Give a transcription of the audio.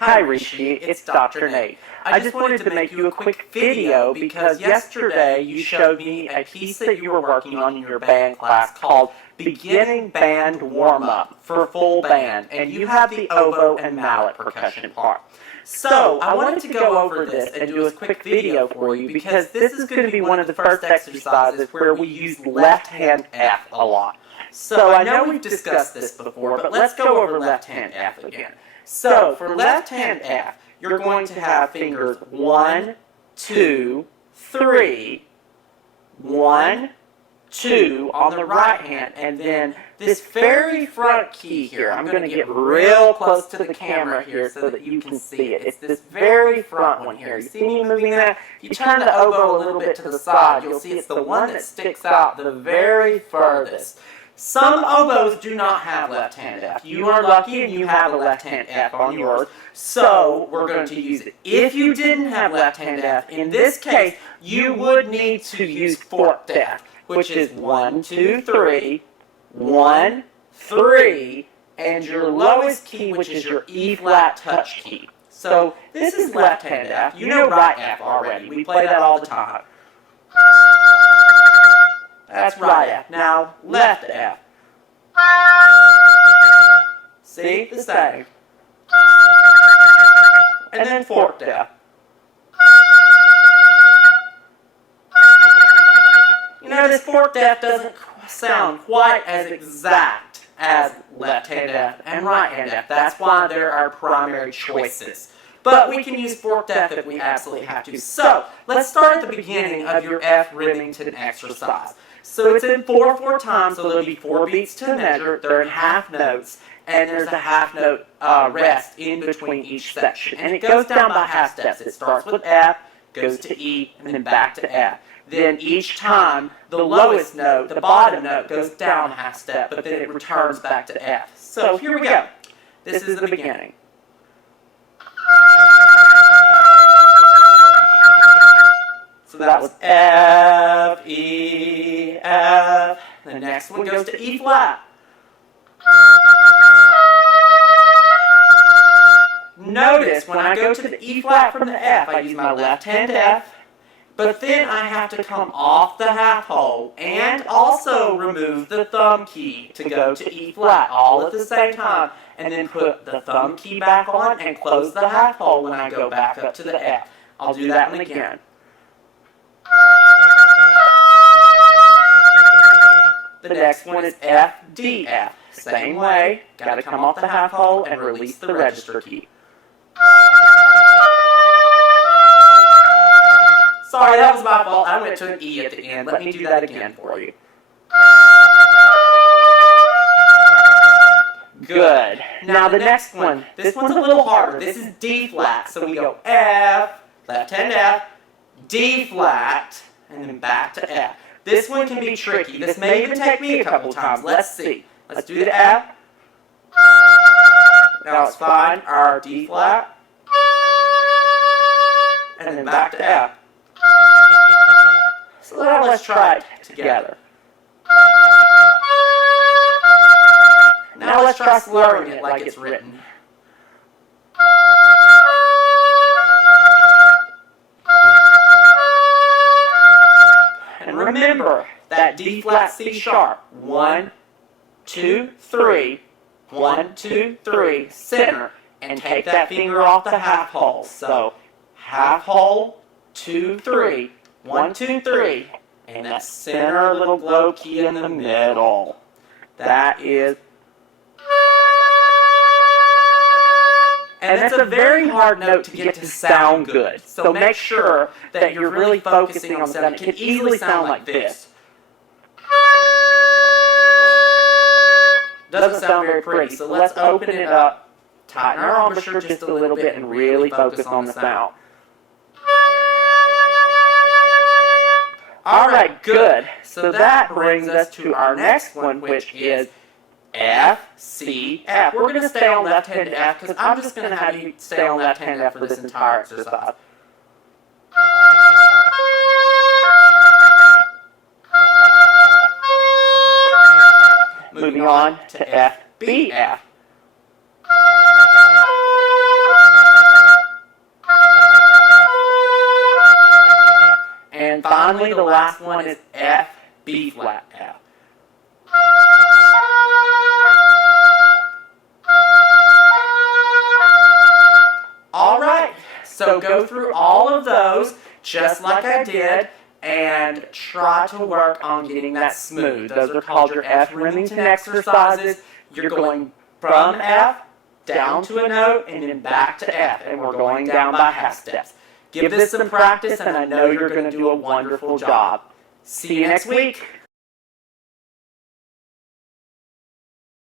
Hi Rishi, it's Dr. Nate. I just wanted to make you a quick video because yesterday you showed me a piece that you were working on in your band class called Beginning Band Warmup for full band, and you have the oboe and mallet percussion part. So I wanted to go over this and do a quick video for you because this is going to be one of the first exercises where we use left hand F a lot. So I know we've discussed this before, but let's go over left hand F again. So for left hand F, you're going to have fingers 1, 2, 3, 1, 2 on the right hand, and then this very front key here, I'm going to get real close to the camera here so that you can see it. It's this very front one here. You see me moving that? If you turn the oboe a little bit to the side, you'll see it's the one that sticks out the very furthest. Some oboes do not have left-hand F. You are lucky and you have a left-hand F on yours, so we're going to use it. If you didn't have left-hand F, in this case, you would need to use forked F, which is 1, 2, 3, 1, 3, and your lowest key, which is your E-flat touch key. So this is left-hand F. You know right F already. We play that all the time. That's right F. Now, left F. See? The same. And then forked F. You know, this forked F doesn't sound quite as exact as left-hand F and right-hand F. That's why they're our primary choices. But we can use forked F if we absolutely have to. So, let's start at the beginning of your F Remington exercise. So it's in 4/4 time, so there'll be 4 beats to measure. They're in half notes, and there's a half note rest in between each section. And it goes down by half steps. It starts with F, goes to E, and then back to F. Then each time, the lowest note, the bottom note, goes down half step, but then it returns back to F. So here we go. This is the beginning. So that was F, E, F. The next one goes to E flat. Notice when I go to the E flat from the F, I use my left hand F, but then I have to come off the half hole and also remove the thumb key to go to E flat all at the same time, and then put the thumb key back on and close the half hole when I go back up to the F. I'll do that one again. The next one is F, D, F. Same way, got to come off the half hole and release the register key. Sorry, that was my fault. I went to an E at the end. Let me do that again for you. Good. Now the next one, this one's a little harder. This is D flat. So we go F, left hand F, D flat, and then back to F. This one can be tricky. This may even take me a couple times. Let's see. Let's do the F. Now it's fine. Our D flat. And then back to F. So now let's try it together. Now let's try slurring it like it's written. And remember that D flat C sharp. 1, 2, 3. 1, 2, 3. Center. And take that finger off the half hole. So half hole, 2, 3. 1, 2, 3. And that center little glow key in the middle. That is. And that's a very hard note to get to sound good. So make sure that you're really focusing on the sound. It can easily sound like this. Doesn't sound very pretty. So let's open it up, tighten our embouchure just a little bit, and really focus on the sound. Alright, good. So that brings us to our next one, which is F, C, F. We're going to stay on left-hand F because I'm just going to have you stay on left-hand F for this entire exercise. Moving on to F, B, F. finally, the last one is F, B flat, F. All right, so go through all of those just like I did and try to work on getting that smooth. Those are called your F Remington exercises. You're going from F down to a note and then back to F, and we're going down by half steps. Give this some practice, and I know you're going to do a wonderful job. See you next week.